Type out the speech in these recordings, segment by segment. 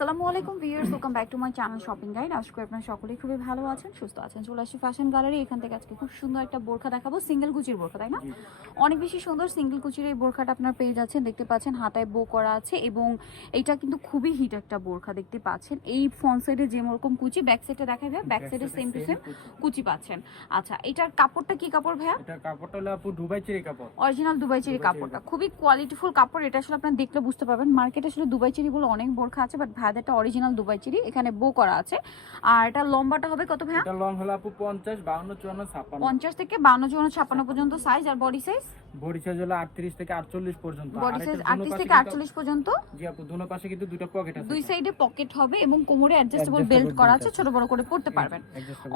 আসসালামু আলাইকুম viewers, welcome back to my channel shopping guide. আশা করি আপনারা সকলেই খুবই ভালো আছেন, সুস্থ আছেন। চলে আসছি ফ্যাশন গ্যালারি। এখান থেকে আজকে খুব সুন্দর একটা বোরখা দেখাবো, সিঙ্গেল কুচির বোরখা, তাই না? অনেক বেশি সুন্দর সিঙ্গেল কুচির এই বোরখাটা আপনার পেয়ে যাচ্ছেন, দেখতে পাচ্ছেন হাতায় বো করা আছে এবং এটা কিন্তু খুবই হিট একটা বোরখা দেখতে পাচ্ছেন। এই ফ্রন্ট সাইডে যেরকম কুচি, ব্যাক সাইডে দেখাবে, ব্যাক সাইডে সেম টু সেম কুচি পাচ্ছেন। আচ্ছা, এটার কাপড়টা কি কাপড় ভাইয়া? এটা কাপড়টা হলো আপু দুবাই চেরি কাপড়, অরিজিনাল দুবাই চেরি কাপড়টা খুবই কোয়ালিটিফুল কাপড়। এটা আসলে আপনারা দেখলে বুঝতে পারবেন, মার্কেটে আসলে দুবাই চেরি বলে অনেক বোরখা আছে, বাট ভাইয়াদেরটা অরিজিনাল দুবাই চেরি, এখানে বো করা আছে। আর এটা লম্বাটা হবে কত ভাইয়া? এটা লং হলো আপু 50, 52, 54, 56। 50 থেকে 52, 54, 56 পর্যন্ত সাইজ। আর বডি সাইজ? বডি সাইজ হলো 38 থেকে 48 পর্যন্ত। বডি সাইজ 38 থেকে 48 পর্যন্ত। জি আপু, দুনো পাশে কিন্তু দুটো পকেট আছে, দুই সাইডে পকেট হবে এবং কোমরে অ্যাডজাস্টেবল বেল্ট করা আছে, ছোট বড় করে পড়তে পারবেন।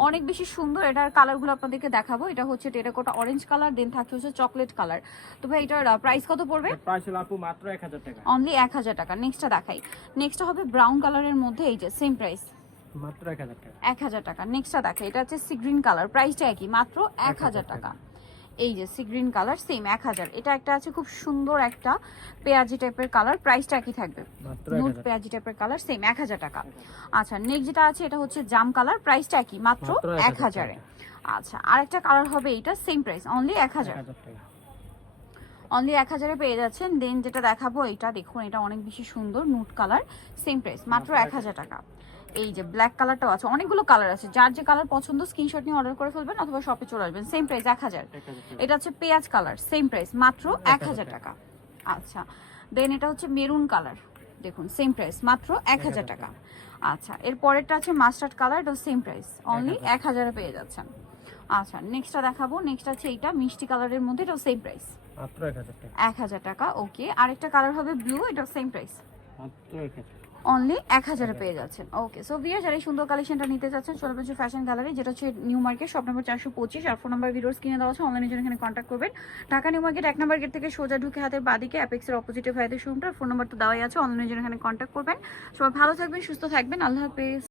অনেক বেশি সুন্দর। এটার কালারগুলো আপনাদেরকে দেখাবো। এটা হচ্ছে টেরাকোটা অরেঞ্জ কালার, দেন থাকছে হচ্ছে চকলেট কালার। তো ভাই এটার প্রাইস কত পড়বে? প্রাইস হলো আপু মাত্র 1000 টাকা, অনলি 1000 টাকা। নেক্সটটা দেখাই। নেক্সটটা হবে ব্রাউন কালারের মধ্যে, এই যে সেম প্রাইস মাত্র 1000 টাকা। 1000 টাকা। নেক্সটটা দেখাই। এটা হচ্ছে সি গ্রিন কালার, প্রাইসটা একই, মাত্র 1000 টাকা। এই যে সি গ্রিন কালার, সেম 1000। এটা একটা আছে খুব সুন্দর একটা পেঁয়াজি টাইপের কালার, প্রাইসটা একই থাকবে, নুড পেঁয়াজি টাইপের কালার, সেম 1000 টাকা। আচ্ছা, নেক্সট যেটা আছে এটা হচ্ছে জাম কালার, প্রাইসটা একই, মাত্র 1000 এ। আচ্ছা, আরেকটা কালার হবে এটা, সেম প্রাইস, অনলি 1000। অনলি 1000 এ পেয়ে যাচ্ছেন। দেন যেটা দেখাবো এটা দেখুন, এটা অনেক বেশি সুন্দর নুড কালার, সেম প্রাইস, মাত্র 1000 টাকা। এই যে ব্ল্যাক কালারটাও আছে, অনেকগুলো কালার আছে, যার যে কালার পছন্দ স্ক্রিনশট নিয়ে অর্ডার করে ফেলবেন অথবা শপে চলে আসবেন, সেম প্রাইস 1000। এটা হচ্ছে পেঁয়াজ কালার, সেম প্রাইস, মাত্র 1000 টাকা। আচ্ছা, দেন এটা হচ্ছে মেরুন কালার, দেখুন সেম প্রাইস, মাত্র 1000 টাকা। আচ্ছা, এর পরেরটা আছে মাস্টার্ড কালার, এটা সেম প্রাইস, অনলি 1000 এ পেয়ে যাচ্ছেন। আচ্ছা, নেক্সটটা দেখাবো। নেক্সট আছে এইটা মিষ্টি কালারের মধ্যে, এটাও সেম প্রাইস, মাত্র 1000 টাকা। 1000 টাকা। ওকে, আরেকটা কালার হবে ব্লু, এটা সেম প্রাইস, মাত্র 1000। অনলি 1000 এ পেয়ে যাচ্ছেন। ওকে, সো ভিউয়ার্স যারা এই সুন্দর কালেকশনটা নিতে চাচ্ছেন, চলে আসবেন ফ্যাশন গ্যালারি, যেটা হচ্ছে নিউ মার্কেট, শপ নম্বর 425। আর ফোন নাম্বার ভিডিওস কিনে দেওয়া আছে, অনলাইনে জন্য এখানে কন্ট্যাক্ট করবেন। ঢাকা নিউ মার্কেট 1 নম্বর গেট থেকে সোজা ঢুকে হাতের বাদিকে অ্যাপেক্সের অপোজিটে ভাইদের শোরুমটা, ফোন নাম্বার তো দেওয়াই আছে, অনলাইনে জন্য এখানে কন্ট্যাক্ট করবেন। সবাই ভালো থাকবেন, সুস্থ থাকবেন, আল্লাহ হাফেজ।